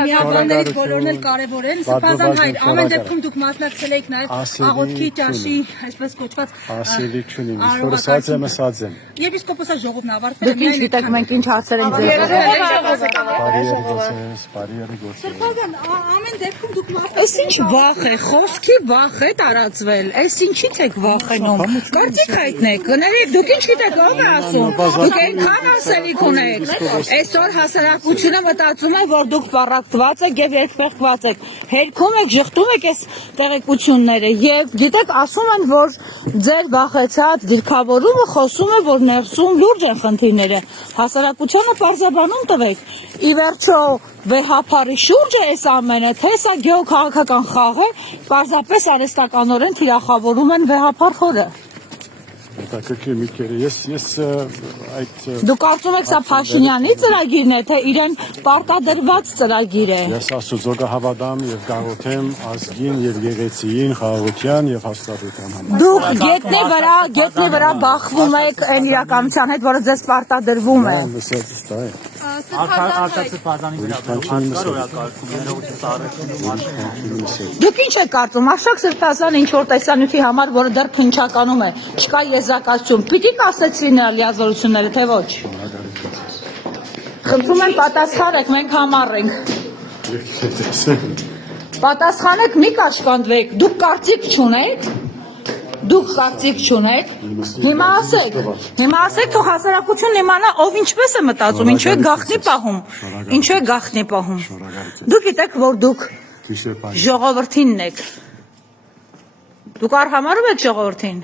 Միաբաններից բոլորն էլ կարևոր են։ Սրբազան հայր, ամեն դեպքում դուք մասնակցել եք նաև աղոթքի ճաշի, այսպես կոչված ասելիքին, որ սածեմ։ Եպիսկոպոսի ժողովն ավարտվել է։ Դուք ինչ գիտեք, մենք ինչ հարցեր ենք ձեզ։ Սրբազան, ամեն դեպքում դուք Այս ինչ վախ է, խոսքի վախ է տարածվել։ Այս ինչից եք վախենում։ Կարծիք հայտնեք, գներեք, դուք ինչ գիտեք, ով է ասում։ Դուք այնքան ասելիք ունեք։ Այսօր հասարակությունը մտածում է, որ դուք պառակտված եք եւ երկփեղկված եք։ Հերքում եք, ժխտում եք այս տեղեկությունները եւ գիտեք, ասում են, որ ձեր վախեցած դիրքավորումը խոսում է, որ ներսում լուրջ են խնդիրները։ Հասարակությանը պարզաբանում տվեք։ Ի վերջո վեհապարի շուրջը այս ամենը, թե սա գեոքաղաքական խաղ է, պարզապես արհեստականորեն թիրախավորում են վեհապար խորը։ Դուք կարծում եք սա Փաշինյանի ծրագիրն է, թե իրեն պարտադրված ծրագիր է։ Ես Աստծո կհավատամ եւ կաղոթեմ ազգին եւ եկեղեցիին, խաղաղության եւ հաստատության համար։ Դուք գետնի վրա բախվում եք այն իրականության հետ, որը ձեզ պարտադրվում է։ Դուք ինչ եք կարծում, Արշակ Սրբազան ինչ որ տեսանյութի համար, որը դեռ քննչականում է, չկա եզրակացություն, պիտի կասեցվի նրա լիազորությունները, թե ոչ։ Խնդրում եմ պատասխանեք, մենք համառ ենք։ Պատասխանեք, մի կաշկանդվեք, դուք կարծիք չունեք։ Հիմա ասեք, թող հասարակությունն իմանա, ով ինչպես է մտածում, ինչու է գաղտնի պահում։ Դուք գիտեք, որ դուք ժողովրդինն եք։ Դուք արհամարհում եք ժողովրդին։